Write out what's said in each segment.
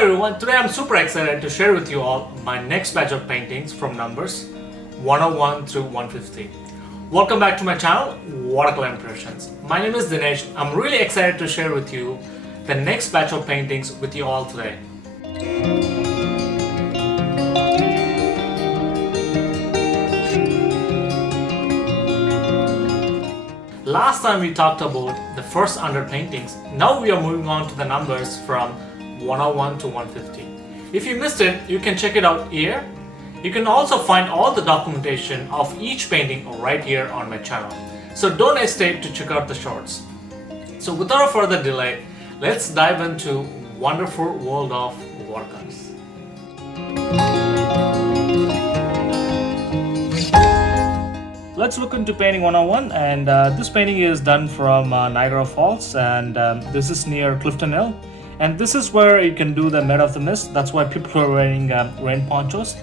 everyone, today I'm super excited to share with you all my next batch of paintings from numbers 101 through 150. Welcome back to my channel, Watercolor Impressions. My name is Dinesh. I'm really excited to share with you the next batch of paintings with you all today. Last time we talked about the first 100 paintings. Now we are moving on to the numbers from 101 to 150. If you missed it, you can check it out here. You can also find all the documentation of each painting right here on my channel. So don't hesitate to check out the shorts. So without further delay, let's dive into wonderful world of watercolors. Let's look into painting 101, and this painting is done from Niagara Falls, and this is near Clifton Hill. And this is where you can do the Maid of the Mist. That's why people are wearing rain ponchos.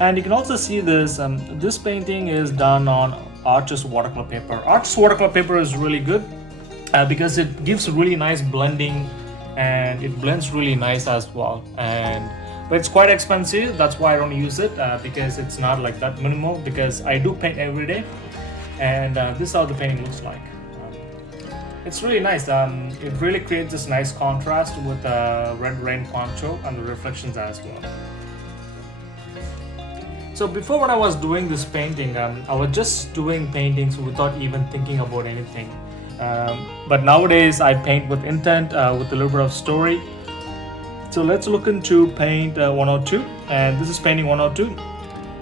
And you can also see this. This painting is done on Arches watercolor paper. Arches watercolor paper is really good because it gives really nice blending, and it blends really nice as well. But it's quite expensive. That's why I don't use it because it's not like that minimal. Because I do paint every day, and this is how the painting looks like. It's really nice. It really creates this nice contrast with the red rain poncho and the reflections as well. So before, when I was doing this painting, I was just doing paintings without even thinking about anything. But nowadays I paint with intent, with a little bit of story. So let's look into paint 102, and this is painting 102,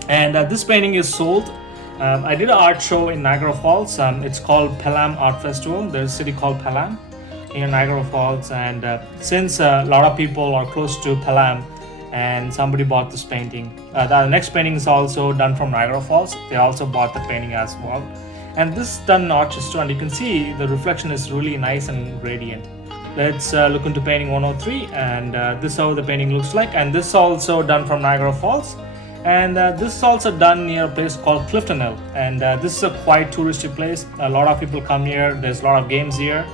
and this painting is sold. I did an art show in Niagara Falls. It's called Pelham Art Festival. There's a city called Pelham in Niagara Falls, and since a lot of people are close to Pelham, and somebody bought this painting. The next painting is also done from Niagara Falls. They also bought the painting as well, and this is done in Arches too, and you can see the reflection is really nice and radiant. Let's look into painting 103, and this is how the painting looks like. And this is also done from Niagara Falls, and this is also done near a place called Clifton Hill, and this is a quite touristy place. A lot of people come here. There's a lot of games here,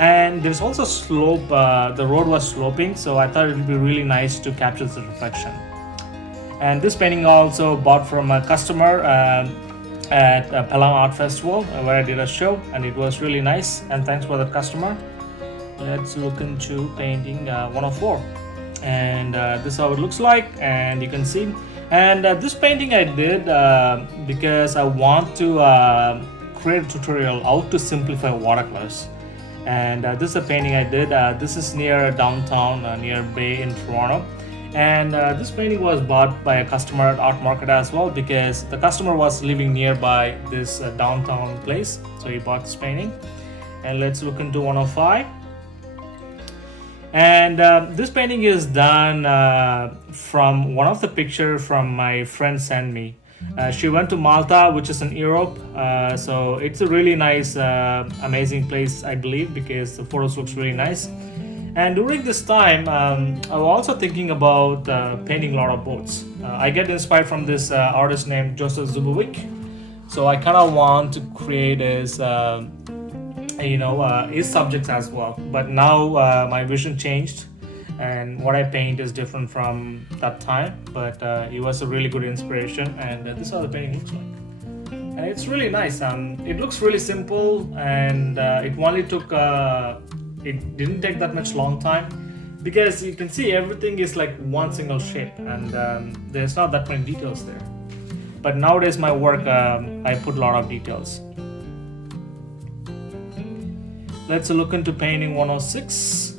and there's also slope. The road was sloping, so I thought it would be really nice to capture the reflection. And this painting also bought from a customer at Pelham Art Festival, where I did a show, and it was really nice, and thanks for the customer. Let's look into painting 104, and this is how it looks like, and you can see. And this painting I did because I want to create a tutorial how to simplify watercolors. And this is a painting I did. This is near downtown, near Bay in Toronto. And this painting was bought by a customer at Art Market as well, because the customer was living nearby this downtown place. So he bought this painting. And let's look into 105. And this painting is done from one of the pictures from my friend sent me. She went to Malta, which is in Europe, so it's a really nice, amazing place, I believe, because the photos looks really nice. And during this time, I was also thinking about painting a lot of boats. I get inspired from this artist named Joseph Zubovic, so I kind of want to create his subjects as well. But now my vision changed, and what I paint is different from that time. But it was a really good inspiration, and this is how the painting looks like. And it's really nice. It looks really simple, and it only took. It didn't take that much long time, because you can see everything is like one single shape, and there's not that many details there. But nowadays my work, I put a lot of details. Let's look into painting 106,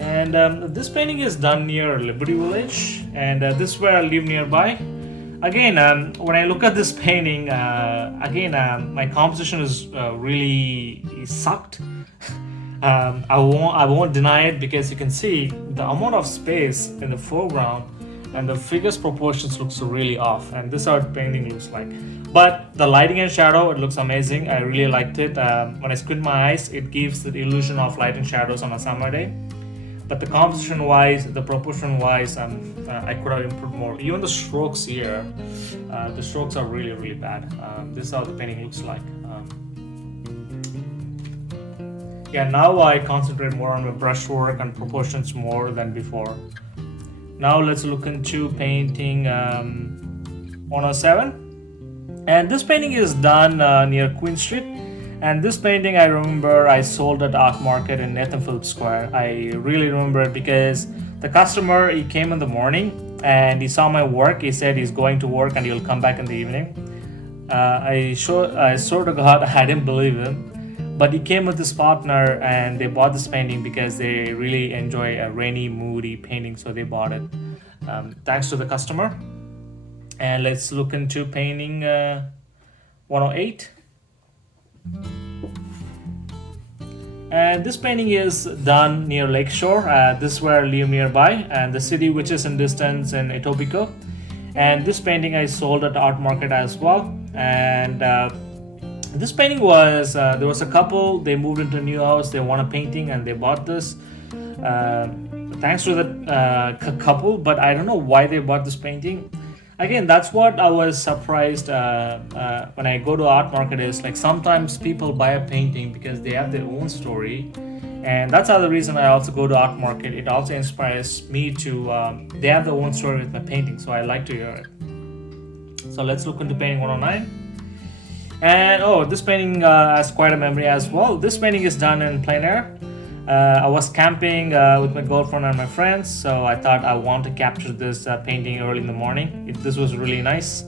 and this painting is done near Liberty Village, and this is where I live nearby. Again, when I look at this painting, my composition is really sucked. I won't deny it, because you can see the amount of space in the foreground and the figures proportions looks really off, and this is how the painting looks like. But the lighting and shadow, it looks amazing. I really liked it. When I squint my eyes, it gives the illusion of light and shadows on a summer day. But the composition wise, the proportion wise, I could have improved more. Even the strokes here, the strokes are really, really bad. This is how the painting looks like. Yeah, now I concentrate more on my brushwork and proportions more than before. Now let's look into painting 107. And this painting is done near Queen Street. And this painting, I remember I sold at Art Market in Nathan Phillips Square. I really remember it because the customer, he came in the morning and he saw my work. He said he's going to work and he'll come back in the evening. I sort of got, I didn't believe him. But he came with his partner and they bought this painting because they really enjoy a rainy, moody painting, so they bought it. Thanks to the customer. And let's look into painting 108. And this painting is done near Lakeshore. This is where I live nearby, and the city which is in distance in Etobicoke. And this painting I sold at Art Market as well. And this painting was, there was a couple, they moved into a new house, they want a painting and they bought this. Thanks to the couple, but I don't know why they bought this painting. Again, that's what I was surprised when I go to Art Market is like sometimes people buy a painting because they have their own story. And that's the reason I also go to Art Market. It also inspires me to, they have their own story with my painting, so I like to hear it. So let's look into painting 109. And oh, this painting has quite a memory as well. This painting is done in plein air. I was camping with my girlfriend and my friends, so I thought I want to capture this painting early in the morning. This was really nice.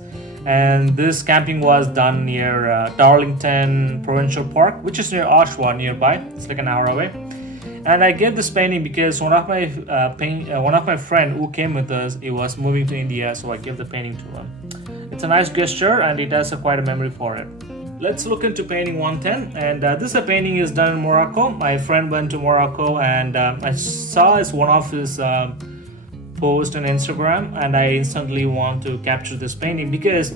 And this camping was done near Darlington Provincial Park, which is near Oshawa nearby. It's like an hour away. And I get this painting because one of my friend who came with us, he was moving to India, so I give the painting to him. It's a nice gesture and it has quite a memory for it. Let's look into painting 110, and this painting is done in Morocco. My friend went to Morocco and I saw one of his posts on Instagram, and I instantly want to capture this painting because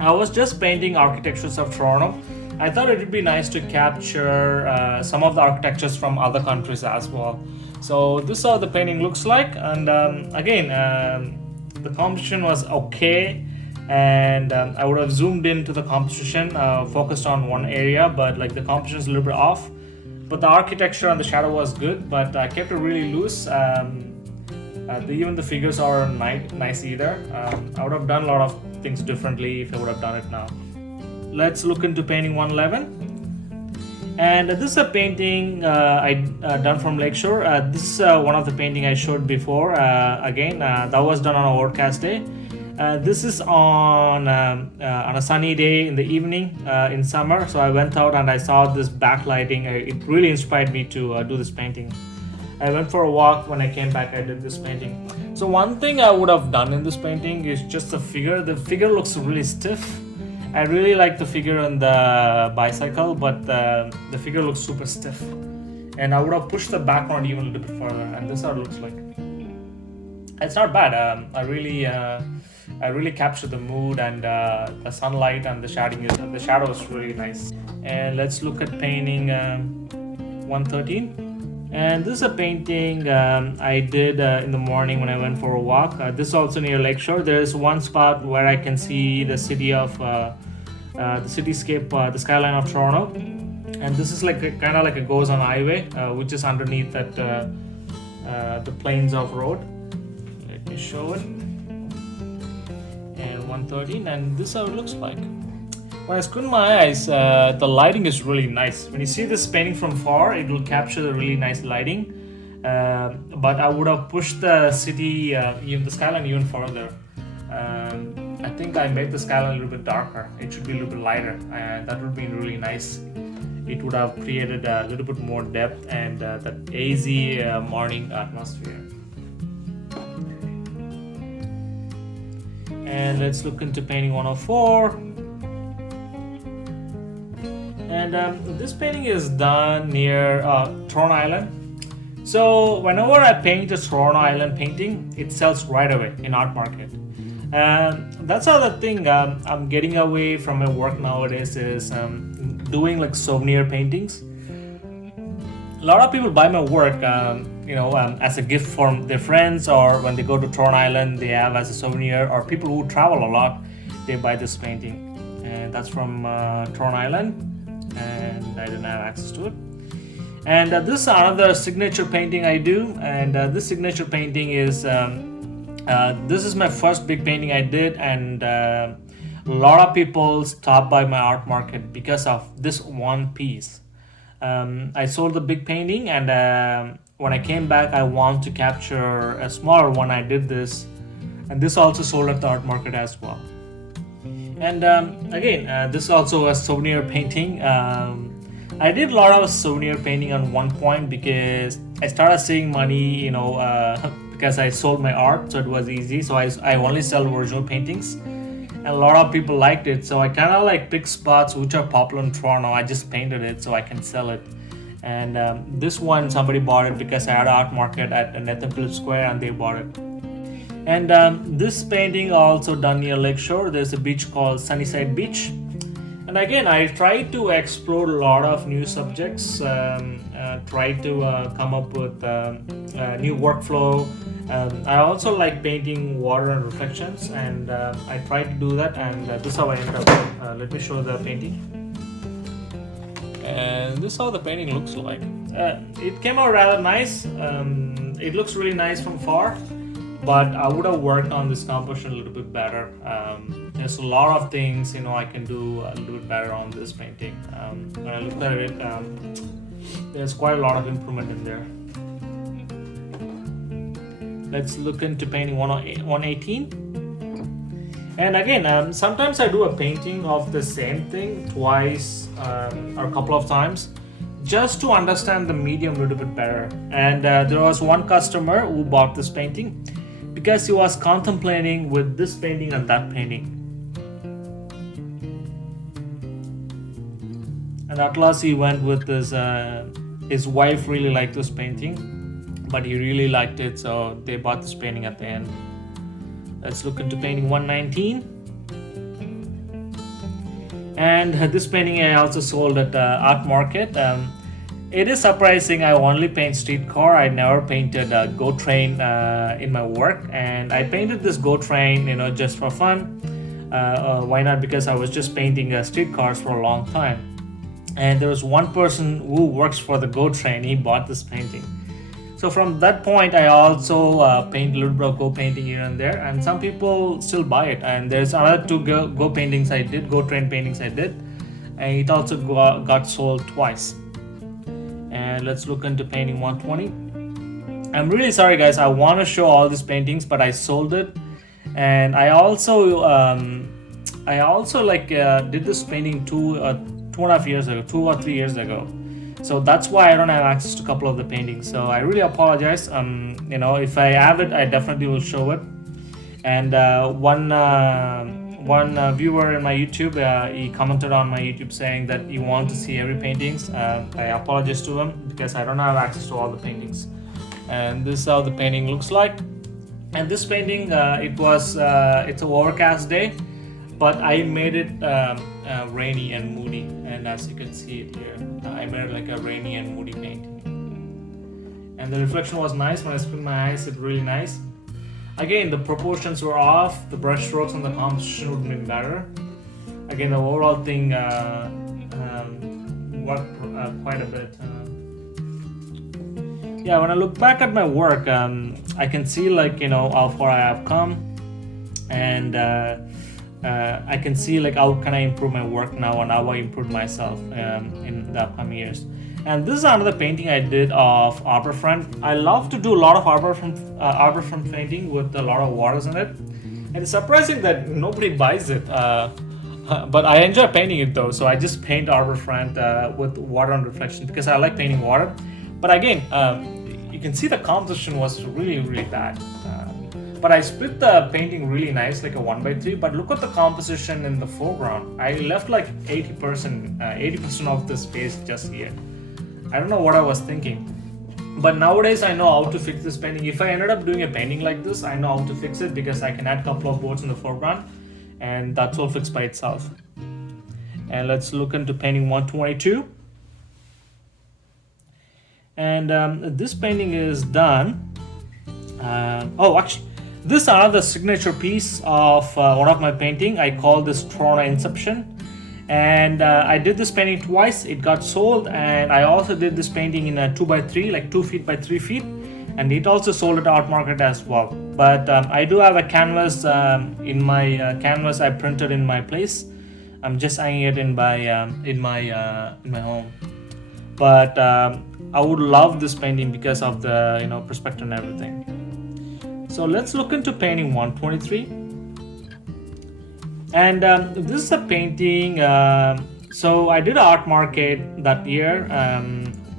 I was just painting architectures of Toronto. I thought it would be nice to capture some of the architectures from other countries as well. So this is how the painting looks like, and again, the composition was okay. And I would have zoomed into the composition, focused on one area, but like the composition is a little bit off. But the architecture and the shadow was good, but I kept it really loose. Even the figures are nice either. I would have done a lot of things differently if I would have done it now. Let's look into painting 111. And this is a painting I done from Lakeshore. This is one of the painting I showed before. Again, that was done on a overcast day. This is on a sunny day in the evening in summer. So I went out and I saw this backlighting. It really inspired me to do this painting. I went for a walk. When I came back, I did this painting. So one thing I would have done in this painting is just the figure. The figure looks really stiff. I really like the figure on the bicycle, but the figure looks super stiff. And I would have pushed the background even a little bit further. And this is how it looks like. It's not bad. I really captured the mood and the sunlight and the shadow is really nice. And let's look at painting 113. And this is a painting I did in the morning when I went for a walk. This is also near Lakeshore. There's one spot where I can see the city of the cityscape, the skyline of Toronto. And this is like kind of like it goes on a highway, which is underneath that the plains of road. Let me show it. And 113, and this is how it looks like. When I squint my eyes, the lighting is really nice. When you see this painting from far, it will capture the really nice lighting. But I would have pushed the city, even the skyline even further. I think I made the skyline a little bit darker. It should be a little bit lighter. That would be really nice. It would have created a little bit more depth and that hazy morning atmosphere. And let's look into painting 104. And this painting is done near Toronto Island. So whenever I paint a Toronto Island painting, it sells right away in Art Market. And that's how the thing I'm getting away from my work nowadays is doing like souvenir paintings. A lot of people buy my work as a gift from their friends, or when they go to Toronto Island they have as a souvenir, or people who travel a lot, they buy this painting. And that's from Toronto Island, and I didn't have access to it. And this is another signature painting I do, and this signature painting is this is my first big painting I did, and a lot of people stopped by my art market because of this one piece. I sold the big painting, and when I came back, I wanted to capture a smaller one. I did this, and this also sold at the art market as well. And again, this is also a souvenir painting. I did a lot of souvenir painting on one point because I started seeing money, because I sold my art, so it was easy. So I only sell original paintings, and a lot of people liked it. So I kind of like pick spots which are popular in Toronto. I just painted it so I can sell it. And this one, somebody bought it because I had an art market at Nathan Phillips Square, and they bought it. And this painting also done near Lakeshore. There's a beach called Sunnyside Beach. And again, I try to explore a lot of new subjects, try to come up with a new workflow. I also like painting water and reflections, and I try to do that, and this is how I ended up. Let me show the painting. And this is how the painting looks like. It came out rather nice. It looks really nice from far, but I would have worked on this composition a little bit better. There's a lot of things I can do a little bit better on this painting. When I looked at it, there's quite a lot of improvement in there. Let's look into painting 118. And again, sometimes I do a painting of the same thing twice or a couple of times, just to understand the medium a little bit better. And there was one customer who bought this painting because he was contemplating with this painting and that painting. And at last he went with his wife really liked this painting, but he really liked it, so they bought this painting at the end. Let's look into painting 119. And this painting I also sold at the art market. It is surprising, I only paint streetcar. I never painted a GO train in my work, and I painted this GO train just for fun. Why not? Because I was just painting streetcars for a long time, and there was one person who works for the GO train. He bought this painting. So from that point, I also paint a little bit of GO painting here and there, and some people still buy it. And there's another two GO paintings I did, GO train paintings I did, and it also got sold twice. And let's look into painting 120. I'm really sorry, guys. I want to show all these paintings, but I sold it, and I also did this painting 2.5 years ago, 2 or 3 years ago. So that's why I don't have access to a couple of the paintings. So I really apologize. If I have it, I definitely will show it. And one viewer in my YouTube, he commented on my YouTube saying that he wanted to see every paintings. I apologize to him because I don't have access to all the paintings. And this is how the painting looks like. And this painting, it's an overcast day, but I made it rainy and moody. And as you can see it here, I made it like a rainy and moody painting. And the reflection was nice. When I squint my eyes, it's really nice. Again, the proportions were off. The brush strokes and the composition would have been better. Again, the overall thing worked quite a bit. Yeah, when I look back at my work, I can see how far I have come, and I can see how can I improve my work now and how I improved myself in the upcoming years. And this is another painting I did of arborfront. I love to do a lot of arborfront painting with a lot of waters in it. And it's surprising that nobody buys it. But I enjoy painting it though. So I just paint arborfront with water and reflection because I like painting water. But again, you can see the composition was really, really bad. But I split the painting really nice, like a 1:3. But look at the composition in the foreground. I left 80% of the space just here. I don't know what I was thinking. But nowadays I know how to fix this painting. If I ended up doing a painting like this, I know how to fix it because I can add a couple of boards in the foreground, and that's all fixed by itself. And let's look into painting 122. And this painting is done. Actually, this is another signature piece of one of my painting. I call this Toronto Inception. And I did this painting twice. It got sold, and I also did this painting in a 2x3, like 2 feet by 3 feet, and it also sold at art market as well. But I do have a canvas in my canvas I printed in my place. I'm just hanging it in my home. But I would love this painting because of the perspective and everything. So let's look into painting 123. And this is a painting. So I did an art market that year,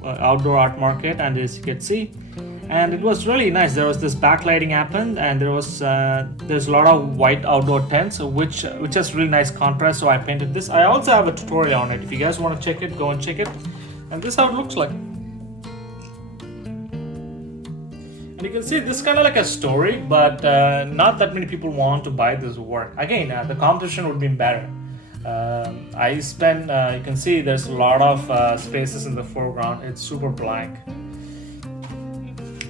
outdoor art market, and as you can see, and it was really nice. There was this backlighting happened, and there's a lot of white outdoor tents, which has really nice contrast. So I painted this. I also have a tutorial on it. If you guys want to check it, go and check it. And this is how it looks like. And you can see this is kind of like a story, but not that many people want to buy this work. Again, the composition would be better. I spent, you can see there's a lot of spaces in the foreground. It's super blank.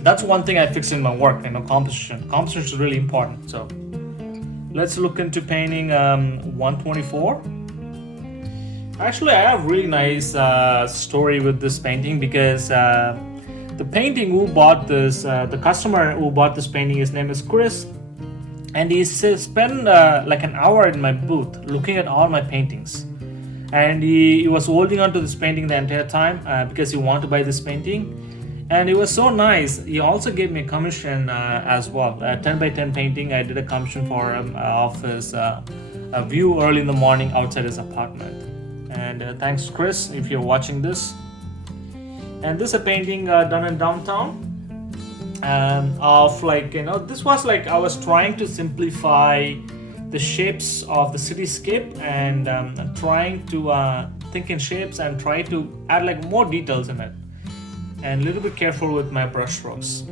That's one thing I fixed in my work, composition. Composition is really important. So let's look into painting 124. Actually, I have really nice story with this painting because the painting who bought this, the customer who bought this painting, his name is Chris, and he spent like an hour in my booth looking at all my paintings, and he was holding on to this painting the entire time because he wanted to buy this painting. And it was so nice. He also gave me a commission as well, a 10 by 10 painting. I did a commission for him of his a view early in the morning outside his apartment. And thanks, Chris, if you're watching this. And this is a painting done in downtown of this was like I was trying to simplify the shapes of the cityscape and trying to think in shapes and try to add like more details in it. And a little bit careful with my brush strokes.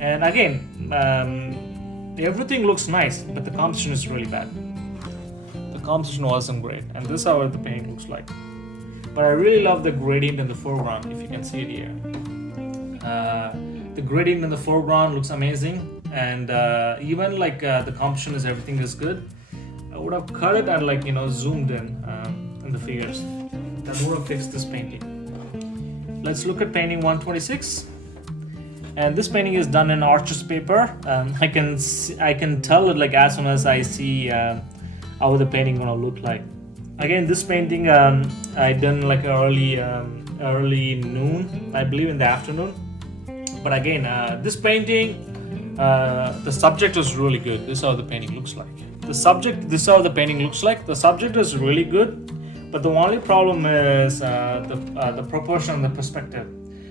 And again, everything looks nice, but the composition is really bad. The composition wasn't great, and this is how the painting looks like. But I really love the gradient in the foreground, if you can see it here. The gradient in the foreground looks amazing, and even like the composition is everything is good. I would have cut it and zoomed in the figures. That would have fixed this painting. Let's look at painting 126, and this painting is done in arches paper. I can tell it like as soon as I see how the painting gonna look like. Again, this painting I done like early noon, I believe in the afternoon. But again, this painting, the subject is really good. This is how the painting looks like. This is how the painting looks like. The subject is really good. But the only problem is the proportion and the perspective.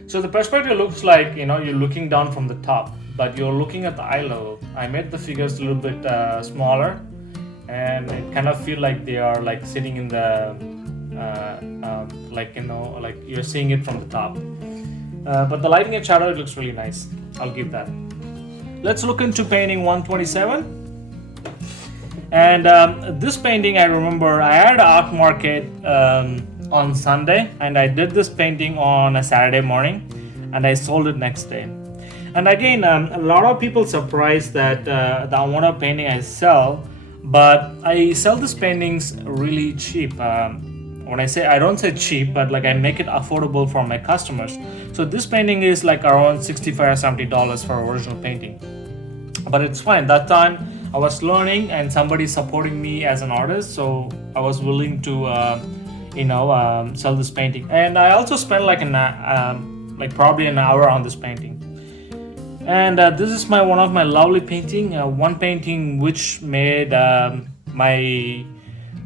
So the perspective looks like you're looking down from the top, but you're looking at the eye level. I made the figures a little bit smaller, and it kind of feel like they are like sitting in the like you're seeing it from the top. But the lighting and shadow, it looks really nice. I'll give that. Let's look into painting 127. And this painting, I remember I had an art market on Sunday, and I did this painting on a Saturday morning, and I sold it next day. And again, a lot of people surprised that the amount of painting I sell, but I sell these paintings really cheap. When I say, I don't say cheap, but like I make it affordable for my customers. So this painting is like around $65 or $70 for original painting. But it's fine. That time I was learning and somebody supporting me as an artist, so I was willing to sell this painting. And I also spent like probably an hour on this painting. And this is one of my lovely painting, one painting which made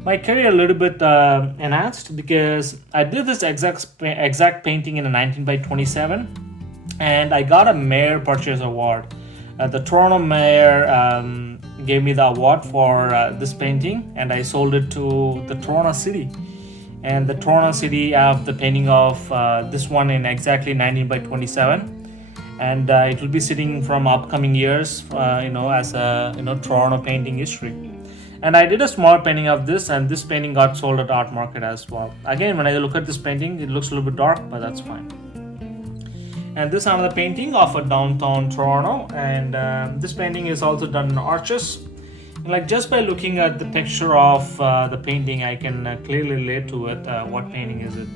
my career a little bit enhanced, because I did this exact painting in a 19 by 27, and I got a Mayor Purchase Award. The Toronto Mayor gave me the award for this painting, and I sold it to the Toronto City. And the Toronto City have the painting of this one in exactly 19 by 27, and it will be sitting from upcoming years, as a Toronto painting history. And I did a small painting of this, and this painting got sold at art market as well. Again, when I look at this painting, it looks a little bit dark, but that's fine. And this is another painting of a downtown Toronto, and this painting is also done in arches. Like just by looking at the texture of the painting, I can clearly relate to it. What painting is it?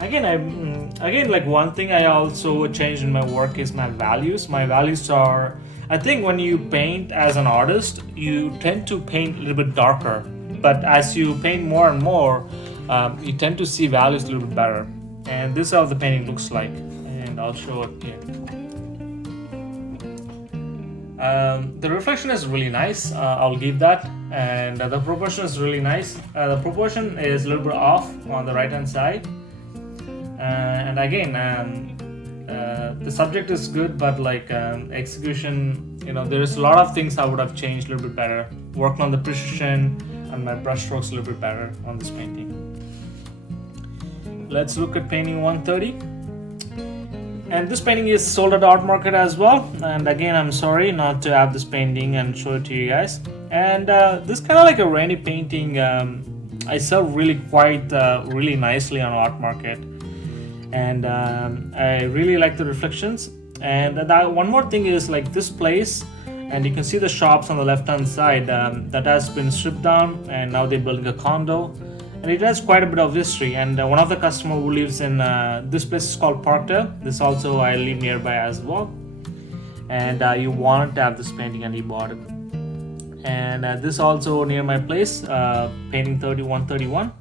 Again, like one thing I also changed in my work is my values. My values are, I think when you paint as an artist, you tend to paint a little bit darker, but as you paint more and more, you tend to see values a little bit better. And this is how the painting looks like, and I'll show it here. The reflection is really nice, I'll give that, and the proportion is really nice. The proportion is a little bit off on the right hand side, and again, the subject is good, but like execution, there's a lot of things I would have changed a little bit better. Worked on the precision and my brush strokes a little bit better on this painting. Let's look at painting 130. And this painting is sold at the art market as well. And again, I'm sorry not to have this painting and show it to you guys. And this kind of like a rainy painting, I sell really really nicely on art market. And I really like the reflections. And one more thing is like this place, and you can see the shops on the left hand side that has been stripped down, and now they're building a condo. And it has quite a bit of history, and one of the customer who lives in this place is called Parkdale. This also I live nearby as well, and he wanted to have this painting and he bought it. And this also near my place, painting 3131.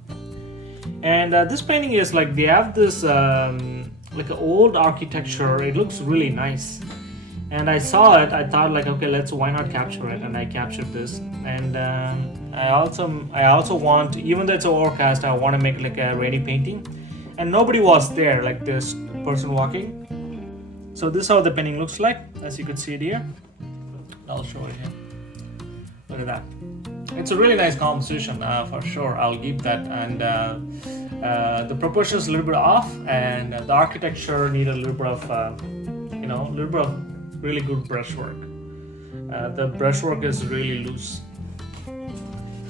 And this painting is like they have this like an old architecture. It looks really nice, and I saw it. I thought like, okay, why not capture it? And I captured this. And I also want, even though it's overcast, I want to make like a rainy painting, and nobody was there, like this person walking. So this is how the painting looks like, as you can see it here. I'll show it here. Look at that. It's a really nice composition, for sure. I'll give that. And the proportion is a little bit off, and the architecture need a little bit of really good brushwork. The brushwork is really loose.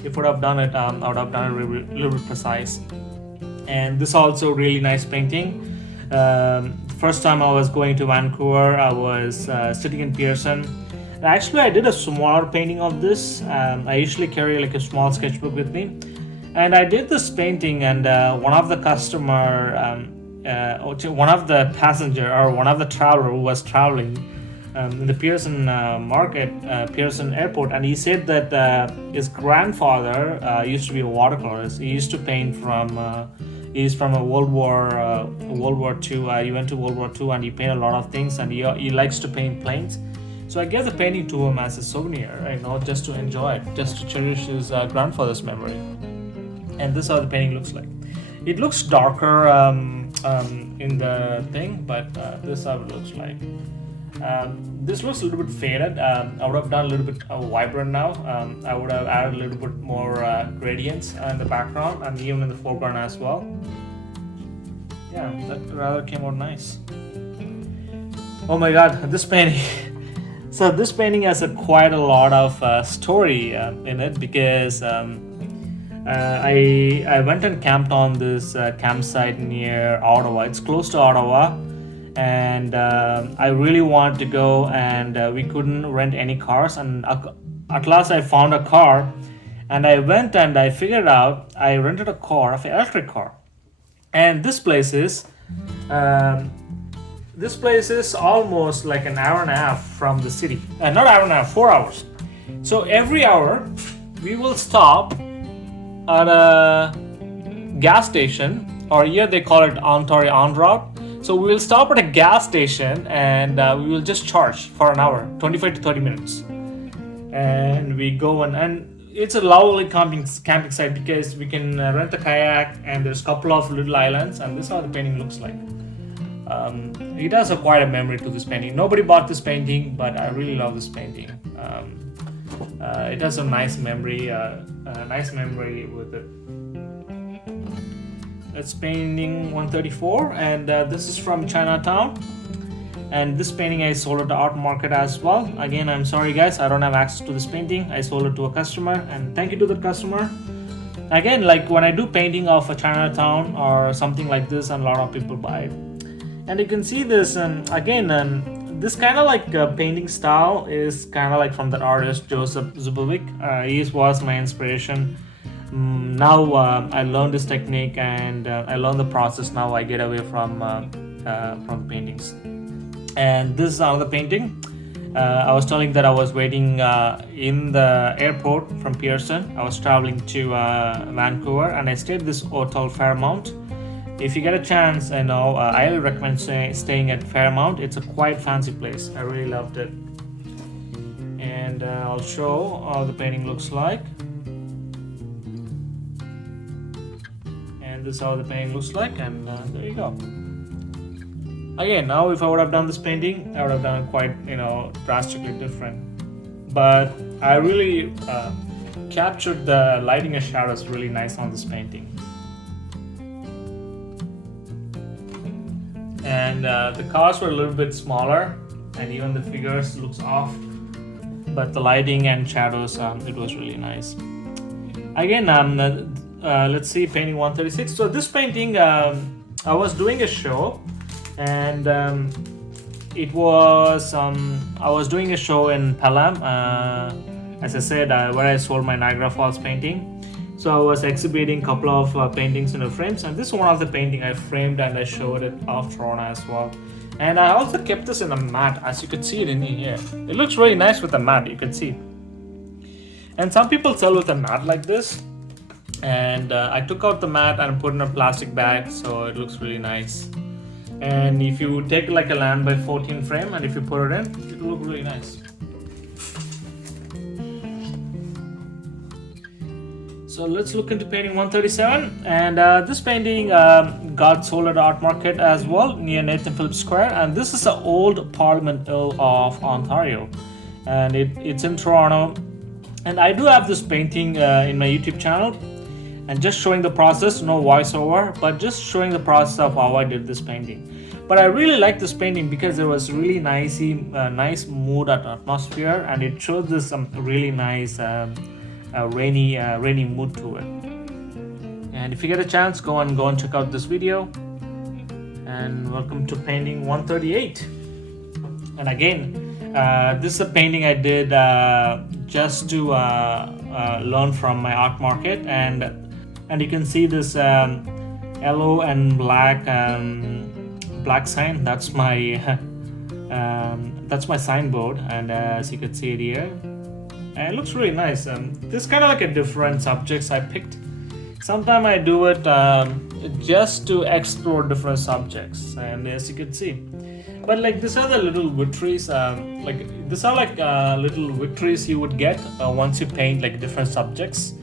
If I would have done it, I would have done it a little bit precise. And this also really nice painting. First time I was going to Vancouver, I was sitting in Pearson. And actually, I did a smaller painting of this. I usually carry like a small sketchbook with me. And I did this painting, and one of the customer, one of the passenger or one of the traveler who was traveling in the Pearson market, Pearson airport, and he said that his grandfather used to be a watercolorist. He used to paint from. He's from a World War II. He went to World War II and he painted a lot of things, and he likes to paint planes. So I gave the painting to him as a souvenir, just to enjoy it, just to cherish his grandfather's memory. And this is how the painting looks like. It looks darker in the thing, but this is how it looks like. This looks a little bit faded. I would have done a little bit vibrant now. I would have added a little bit more gradients in the background and even in the foreground as well. Yeah, that rather came out nice. Oh my god, this painting. So this painting has quite a lot of story in it, because I went and camped on this campsite near Ottawa. It's close to Ottawa. And I really wanted to go, and we couldn't rent any cars, and at last I found a car, and I went and I figured out I rented a car, an electric car. And this place is almost like an hour and a half from the city. Not hour and a half, 4 hours. So every hour we will stop at a gas station, or here they call it Ontario en route. So we will stop at a gas station, and we will just charge for an hour, 25 to 30 minutes. And we go and it's a lovely camping site, because we can rent a kayak, and there's a couple of little islands, and this is how the painting looks like. It has quite a memory to this painting. Nobody bought this painting, but I really love this painting. It has a nice memory with it. It's painting 134, and this is from Chinatown. And this painting I sold at the art market as well. Again, I'm sorry guys, I don't have access to this painting. I sold it to a customer, and thank you to the customer. Again, like when I do painting of a Chinatown or something like this, and a lot of people buy it. And you can see this, this kind of like painting style is kind of like from the artist Joseph Zubovic. He was my inspiration. Now I learned this technique and I learned the process. Now I get away from paintings. And this is another painting. I was telling that I was waiting in the airport from Pearson. I was traveling to Vancouver, and I stayed at this hotel Fairmount. If you get a chance, I highly recommend staying at Fairmount. It's a quite fancy place. I really loved it. And I'll show how the painting looks like. And this is how the painting looks like, and there you go. Again, now if I would have done this painting, I would have done it quite, drastically different. But I really captured the lighting and shadows really nice on this painting. And the cars were a little bit smaller, and even the figures looks off. But the lighting and shadows, it was really nice. Again, let's see, painting 136. So this painting, I was doing a show. And it was I was doing a show in Pelham, as I said, where I sold my Niagara Falls painting. So I was exhibiting a couple of paintings in the frames, and this is one of the painting I framed and I showed it off Toronto as well. And I also kept this in a mat, as you could see it in here. It looks really nice with the mat, you can see. And some people sell with a mat like this. And I took out the mat and put in a plastic bag, so it looks really nice. And if you take like a land by 14 frame and if you put it in, it will look really nice. So let's look into painting 137. And this painting got sold at Art Market as well, near Nathan Phillips Square. And this is an old Parliament Hill of Ontario. And it's in Toronto. And I do have this painting in my YouTube channel. And just showing the process, no voiceover, but just showing the process of how I did this painting. But I really like this painting because there was really nice mood and atmosphere, and it showed this really nice rainy mood to it. And if you get a chance, go and check out this video. And welcome to painting 138. And again, this is a painting I did just to learn from my Art Market, and you can see this yellow and black sign. That's my signboard, and as you can see it here, and it looks really nice. This kind of like a different subjects I picked. Sometimes I do it just to explore different subjects, and as you can see. But like these are the little victories, little victories you would get once you paint like different subjects.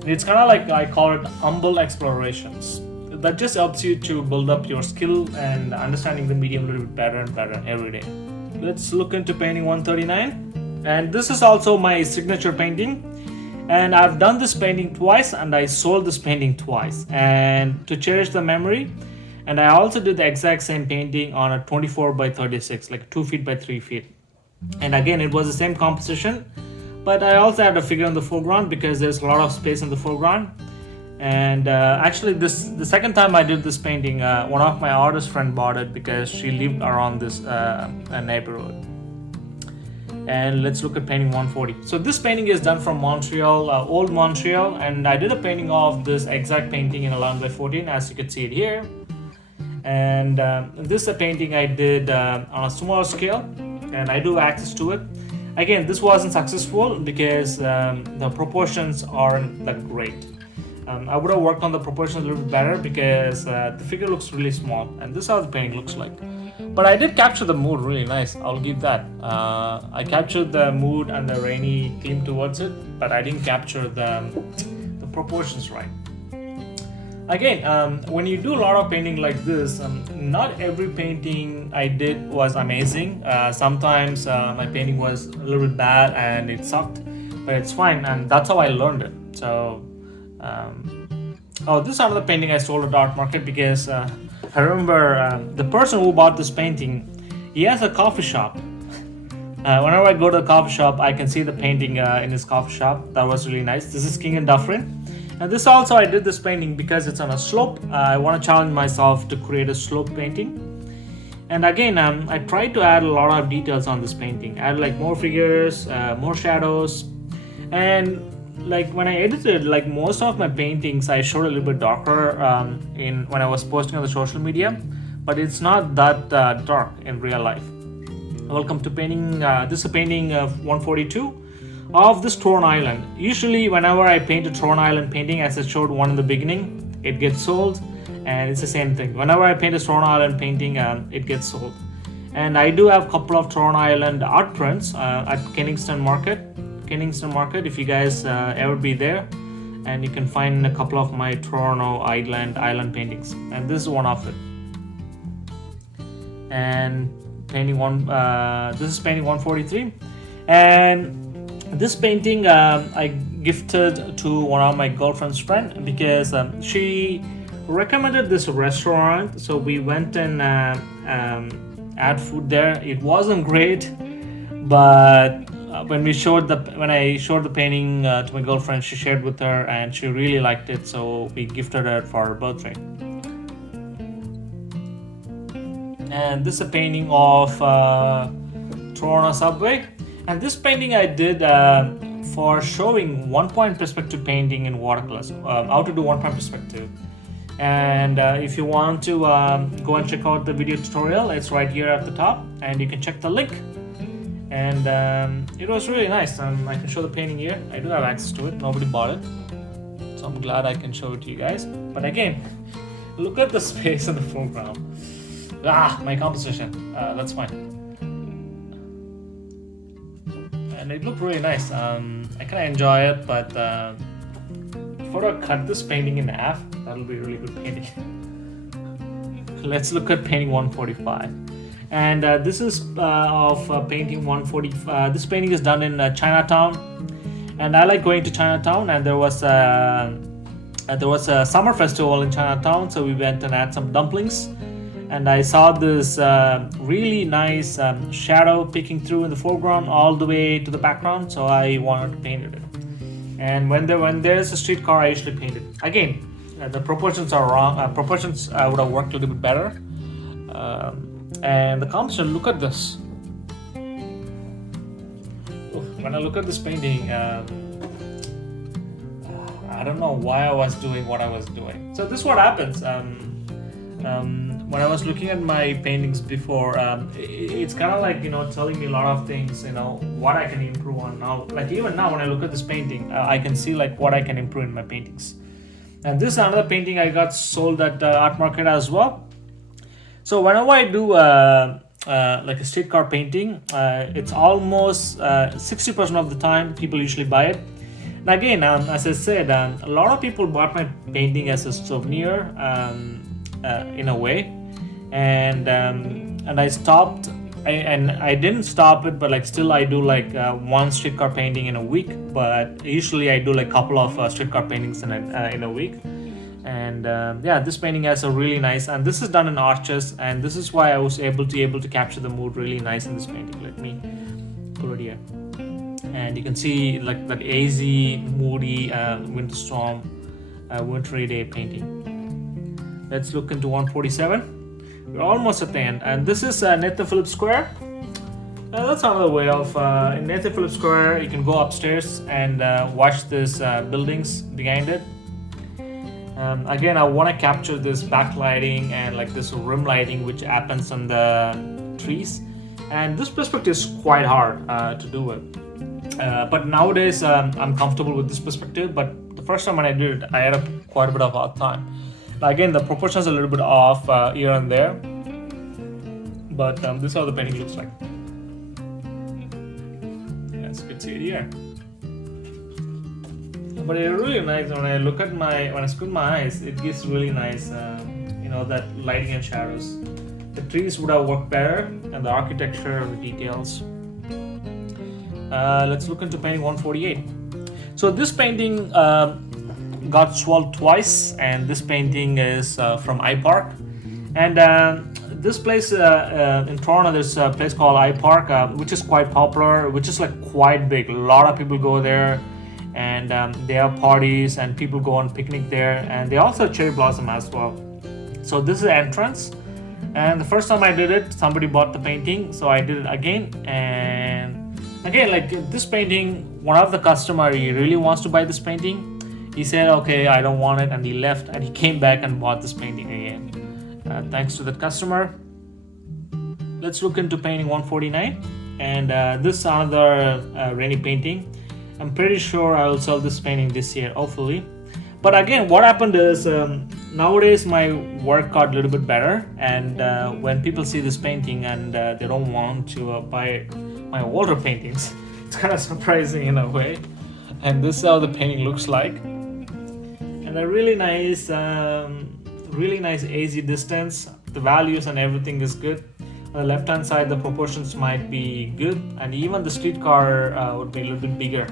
And it's kind of like, I call it humble explorations. That just helps you to build up your skill and understanding the medium a little bit better and better every day. Let's look into painting 139. And this is also my signature painting. And I've done this painting twice, and I sold this painting twice. And to cherish the memory, and I also did the exact same painting on a 24 by 36, like 2 feet by 3 feet. And again, it was the same composition, but I also had a figure in the foreground because there's a lot of space in the foreground. And actually, the second time I did this painting, one of my artist friend bought it because she lived around this neighborhood. And let's look at painting 140. So this painting is done from Montreal, old Montreal, and I did a painting of this exact painting in 11 by 14, as you can see it here. And this is a painting I did on a smaller scale, and I do access to it. Again, this wasn't successful because the proportions aren't that great. I would have worked on the proportions a little bit better because the figure looks really small, and this is how the painting looks like. But I did capture the mood really nice, I'll give that. I captured the mood and the rainy theme towards it, but I didn't capture the proportions right. Again, when you do a lot of painting like this, not every painting I did was amazing. Sometimes my painting was a little bit bad and it sucked, but it's fine, and that's how I learned it. So, this is another painting I sold at Art Market because I remember the person who bought this painting, he has a coffee shop. Whenever I go to the coffee shop, I can see the painting in his coffee shop. That was really nice. This is King and Dufferin. And this also, I did this painting because it's on a slope. I want to challenge myself to create a slope painting. And again, I tried to add a lot of details on this painting, add like more figures, more shadows. And like when I edited, like most of my paintings I showed a little bit darker in when I was posting on the social media, but it's not that dark in real life. Welcome to painting. This is a painting of 142 of this Thorn Island. Usually whenever I paint a Thorn Island painting, as I showed one in the beginning, it gets sold. And it's the same thing. Whenever I paint a Thorn Island painting, it gets sold. And I do have a couple of Thorn Island art prints at Kennington Market, if you guys ever be there, and you can find a couple of my Toronto island paintings, and this is one of it. And painting one, this is painting 143, and this painting I gifted to one of my girlfriend's friend because she recommended this restaurant, so we went and had food there. It wasn't great, but when I showed the painting to my girlfriend, she shared with her and she really liked it, so we gifted her for her birthday. And this is a painting of Toronto subway, and this painting I did for showing one-point perspective painting in watercolors, how to do one-point perspective. And if you want to go and check out the video tutorial, it's right here at the top, and you can check the link. And it was really nice. I can show the painting here. I do have access to it. Nobody bought it, so I'm glad I can show it to you guys. But again, look at the space in the foreground. My composition. That's fine. And it looked really nice. I kind of enjoy it, but if I were to cut this painting in half, that'll be a really good painting. Let's look at painting 145. And this is of painting 145. This painting is done in Chinatown, and I like going to Chinatown. And there was a summer festival in Chinatown, so we went and had some dumplings. And I saw this really nice shadow peeking through in the foreground all the way to the background, so I wanted to paint it. And when there's a streetcar, I usually paint it. Again, the proportions are wrong. Proportions would have worked a little bit better. And the composition, look at this. When I look at this painting, I don't know why I was doing what I was doing. So this is what happens. When I was looking at my paintings before, it's kind of like, telling me a lot of things, what I can improve on now. Like even now when I look at this painting, I can see like what I can improve in my paintings. And this is another painting I got sold at art market as well. So whenever I do like a streetcar painting, it's almost 60% of the time people usually buy it. And again, as I said, a lot of people bought my painting as a souvenir in a way, and I stopped. I didn't stop it, but like still I do like one streetcar painting in a week. But usually I do like a couple of streetcar paintings in a week. And this painting has a really nice, and this is done in arches, and this is why I was able to capture the mood really nice in this painting. Let me pull it here, and you can see like that hazy, moody winter storm, wintry day painting. Let's look into 147. We're almost at the end, and this is Nathan Phillips Square. That's another way of in Nathan Phillips Square. You can go upstairs and watch these buildings behind it. Again, I want to capture this backlighting and like this rim lighting which happens on the trees, and this perspective is quite hard to do it. But nowadays I'm comfortable with this perspective, but the first time when I did it, I had quite a bit of hard time. Again, the proportions are a little bit off here and there, but this is how the painting looks like. Yes, you can see it here. But it's really nice when I squint my eyes. It gives really nice, that lighting and shadows. The trees would have worked better, and the architecture, the details. Let's look into painting 148. So this painting got sold twice, and this painting is from iPark. And this place in Toronto, there's a place called iPark, which is quite popular, which is like quite big. A lot of people go there. And they have parties and people go on picnic there, and they also have cherry blossom as well. So this is the entrance, And the first time I did it, somebody bought the painting, so I did it again. And again, like this painting, one of the customer, he really wants to buy this painting. He said, okay, I don't want it, and he left, and he came back and bought this painting again. Thanks to that customer. Let's look into painting 149. And this is another rainy painting. I'm pretty sure I will sell this painting this year, hopefully. But again, what happened is nowadays my work got a little bit better, and when people see this painting and they don't want to buy my older paintings, it's kind of surprising in a way. And this is how the painting looks like. And a really nice AZ distance. The values and everything is good. On the left hand side, the proportions might be good, and even the streetcar would be a little bit bigger.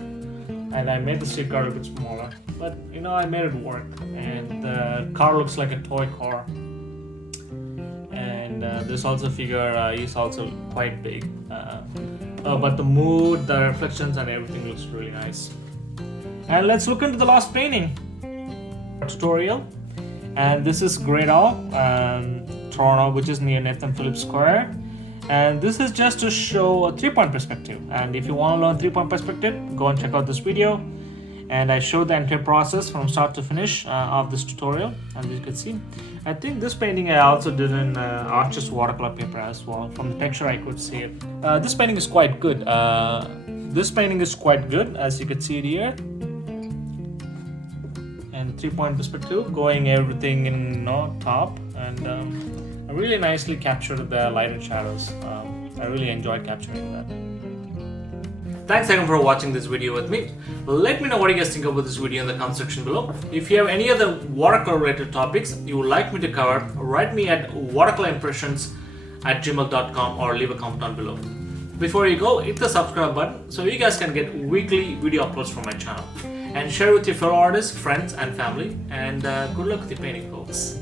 And I made the streetcar a bit smaller, but you know, I made it work. And the car looks like a toy car. And this also figure is also quite big. But the mood, the reflections, and everything looks really nice. And let's look into the last painting tutorial. And this is Great Hall, Toronto, which is near Nathan Phillips Square. And this is just to show a 3-point perspective. And if you want to learn 3-point perspective, go and check out this video. And I showed the entire process from start to finish of this tutorial. And as you can see, I think this painting I also did in artist watercolor paper as well. From the texture, I could see it. This painting is quite good. As you can see it here. And 3-point perspective, going everything in top, and I really nicely captured the light and shadows. I really enjoyed capturing that. Thanks again for watching this video with me. Let me know what you guys think about this video in the comment section below. If you have any other watercolor related topics you would like me to cover, write me at watercolorimpressions@gmail.com or leave a comment down below. Before you go, hit the subscribe button so you guys can get weekly video uploads from my channel. And share with your fellow artists, friends and family. And good luck with your painting, folks.